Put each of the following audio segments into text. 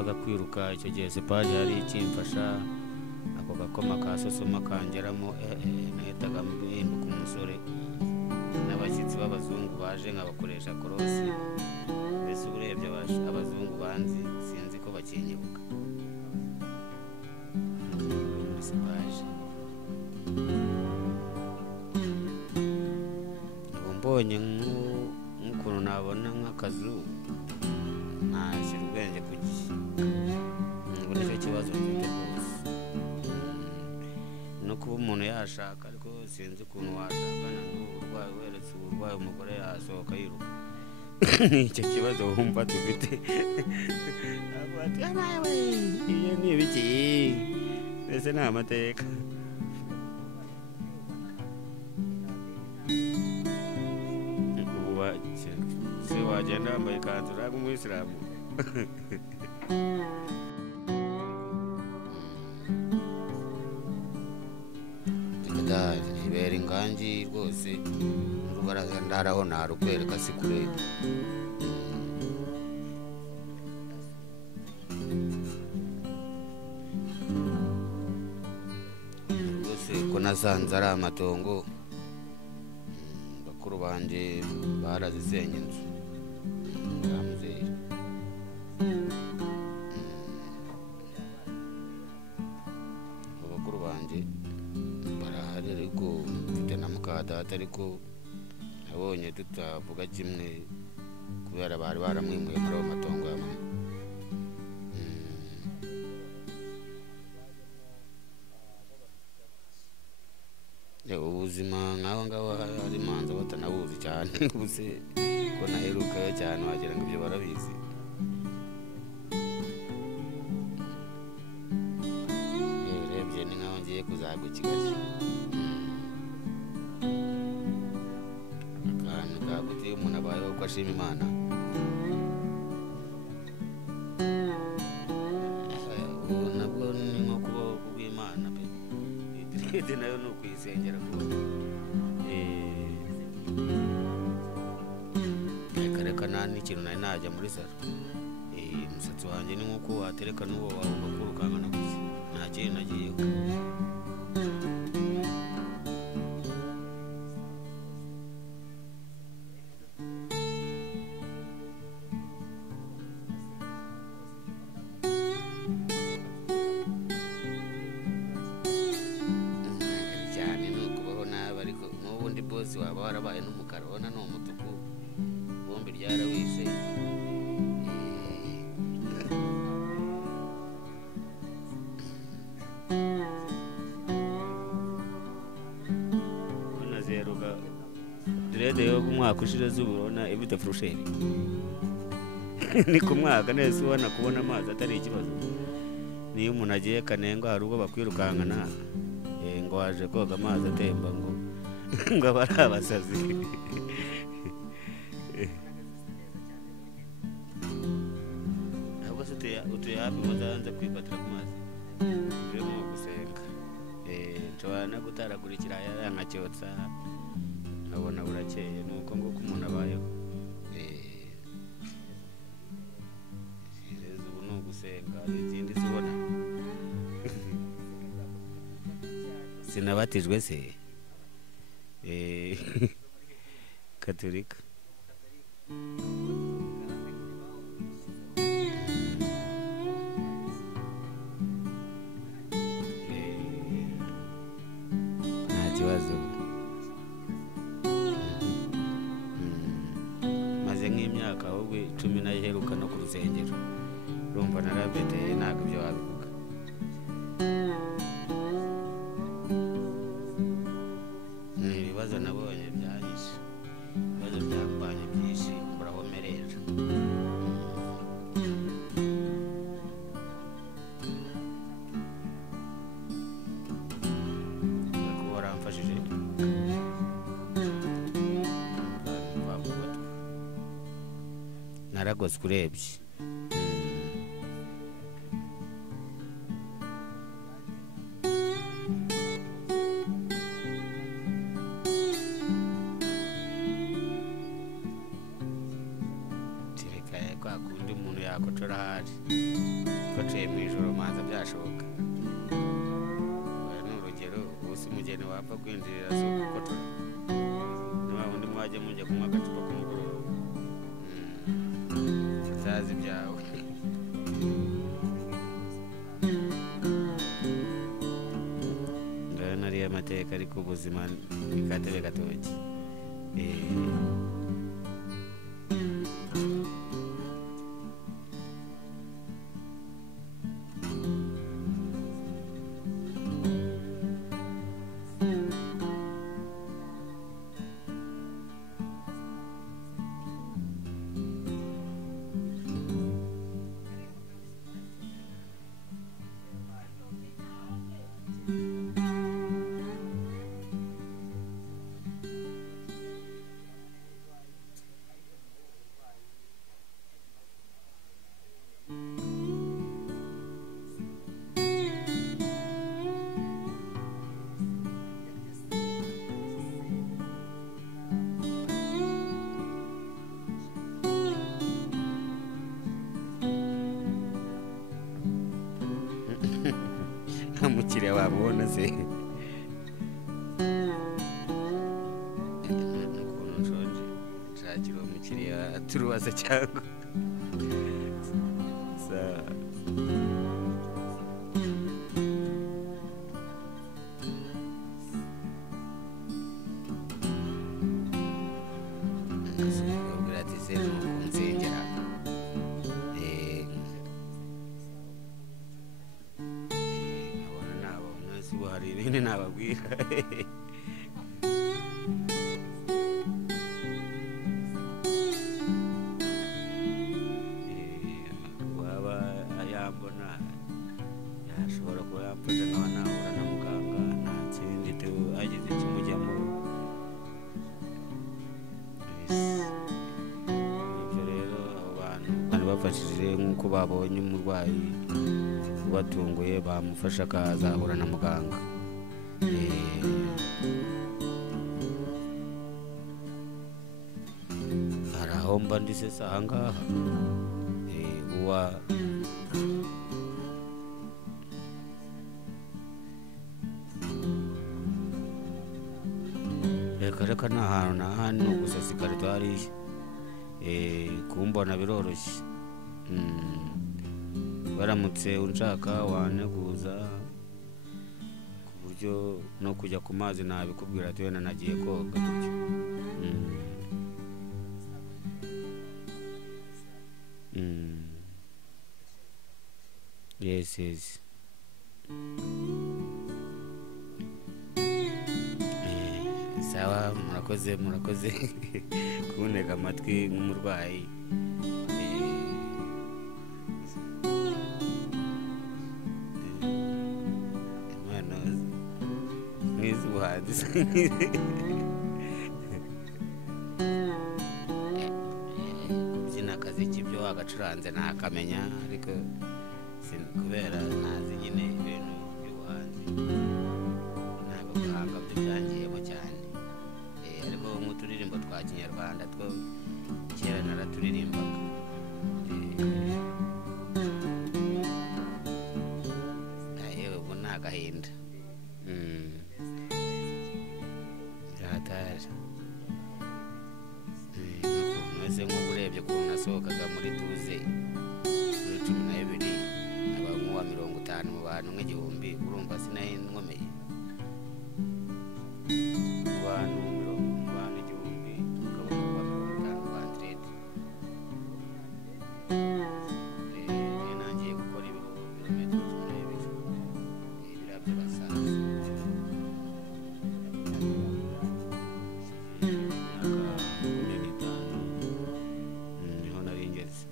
nashakaga kwiruka icyo gihe sepaje yari ikimfasha ako gakoma ka sosoma kangeramo nahitaga mpinduka umusore n'abashyitsi b'abazungu baje nkabakoresha korosi mbese urebye abazungu banzi sinzi ko bakinyibuka muri sepaje ubu mbonye nk'ukuntu nabona nk'akazu nashyira ubwenge ku gihe ngo nicyo kibazo mfite rwose no kuba umuntu yashaka ariko sinzi ukuntu washakana n'uburwayi weretse uburwayi umugore yasohoka yiruka nicyo kibazo wumva dufite iyo ni ibiki mbese ni amateka se wagenda wambaye ikanzu uraga umuyisilamu ibera ingangi rwose urubaraza ndaraho narukwereka si kure rwose ko nasanze ari amatongo bakuru banje barazisenye inzu zamuzeyi bakuru banje barahari ariko mfite na mukadata ariko nabonye tutavuga kimwe kubera bari baramwimuye muri ayo matongo ya mama ubuzima nk'aho ngaho hari imanza batanabuzi cyane ubuse ko naherukayo cyane wagira ngo ibyo barabizi urebye ni nk'aho ngiye kuzagwa i Kigali akantu kagutiye umuntu abayeho ko ashima Imana nabwo ni nko kubaho kubw'Imana pe ite nayo ni ukuyisengera reka nta n'ikintu nari najya muri salo umusatsi wanjye ni nk'uko watereka n'uwo wawe ugakurukangana gusa nta kintu nagiyeho bose waba warabaye n'umukara ubona ni umutuku bombi ryarawishe unazeruka direde yo kumwaka ushire z'uburona ibite furusheri ni ku mwaka neza ubona kubona amazi atari ikibazo niyo umuntu agiye Kanengo hari ubwo bakwirukankana ngo waje koga amazi atemba ngo aba ari abasazi ntabwo se utuye hafi muzanze kwifatira ku mazi urimo gusenga nshobora no gutaragura ikiraya nkacyotsa nkabona burakeye ni uko nguko umuntu abayeho ubu ni ugusenga izindi zibona sinabatijwe se Katolika nta kibazo maze nk'imyaka ahubwo 10 nayiheruka no ku rusengero urumva narabeteye ntabwo ibyo wabivuga ibibazo nabonye byanyishe ibibazo byambanye byinshi murahomerera kuba waramfashije naragoswe urebye kwa kundi umuntu yakotora hari baguciye mu ijoro manza byashoboka ni urugero ubusa umugeni wapfa kwinjirira zo gukotora niba undi mwajya mujya kunywa agacupa k'umugoroba utazi ibyawe ndabona ariyo amateka ariko ubuzima ni katebe gatoki umukiriya wamubona se ukuntu nshonje nshakira uwo mukiriya turubaza cyangwa gratis nukunzengera hari ibindi nababwira waba yambona yashobora kuba yamfasha nkaba nahura na muganga nta kindi agize kimujyamo ibyo rero abo bantu bari bafashije nk'uko babonye umurwayi ubatunguye bamufasha akazahura na muganga hari aho mba ndisesa ahangaha uwa reka nta hantu na hano gusasa ikarito hariya kumbona biroroshye baramutse unshaka waneguza ku buryo no kujya ku mazi nabikubwira ati wenda nagiye koga gutyo yes sawa murakoze kuntega amatwi nk'umurwayi nk'iz'ubuhanzi kubyina akaziki byo agacuranze ntakamenya ariko kubera ntazi nyine ibintu by'ubuhanzi ntabwo guhanga byo byangiyemo cyane ariko nk'uturirimbo twa kinyarwanda two kera naraturirimbaga yewe ubu ni agahinda byataje mwese nk'ubu urebye ukuntu nasohokaga muri tuze muri 12 aba nk'uwa 50 mu bantu nk'igihumbi urumva sinaye nkomeye abantu igihumbi ukabona kuba 50 nangiye gukora ibirometero 12 birabyo basanzwe niho nari ngeze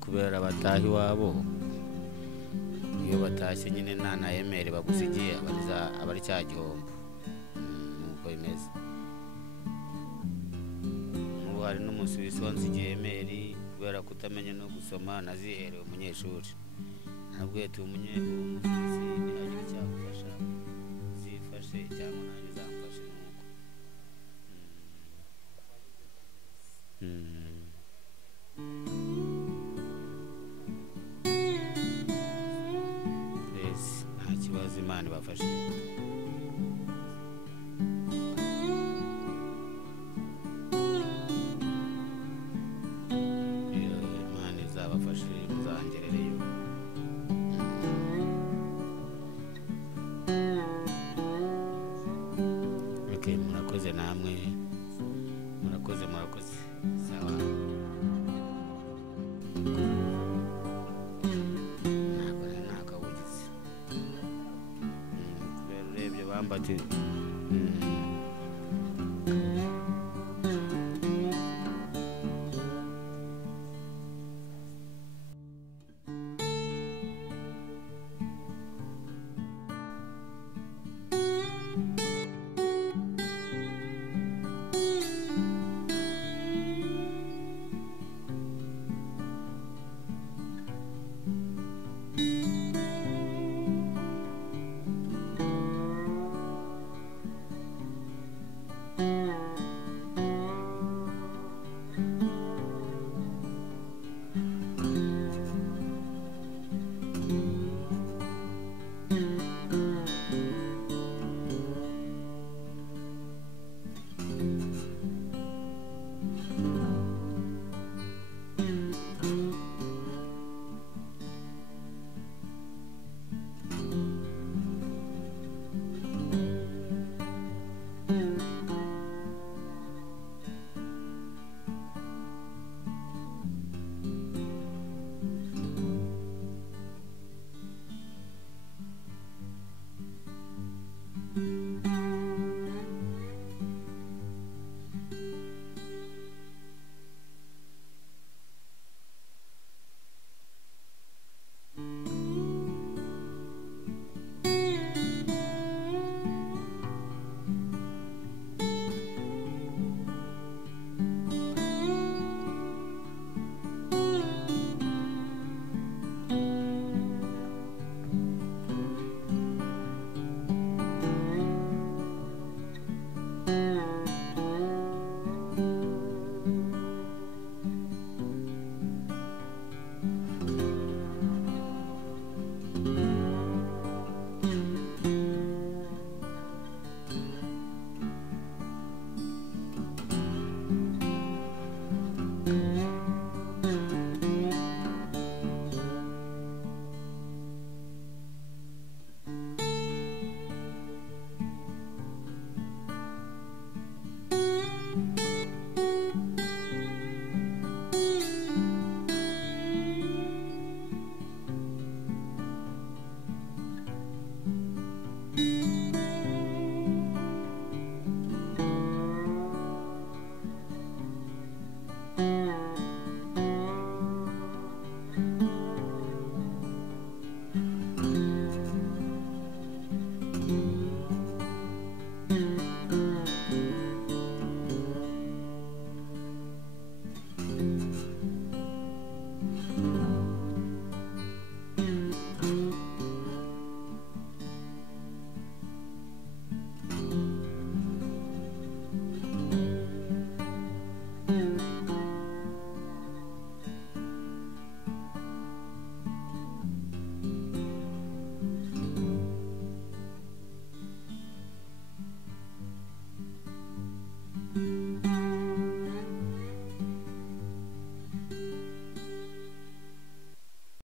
kubera bataha iwabo iyo batashye nyine nta na emeri bagusigiye aba ari cya gihombo nuko bimeze n'ubu hari n'umusuwisi wansigiye emeri kubera kutamenya no gusoma naziherewe umunyeshuri nabwiye ati umusuwisi ntihagira icyagufasha uzifashe cyangwa nanjye uzamfashe nuko okay murakoze namwe murakoze sawa nakawugize kubera urebye bambati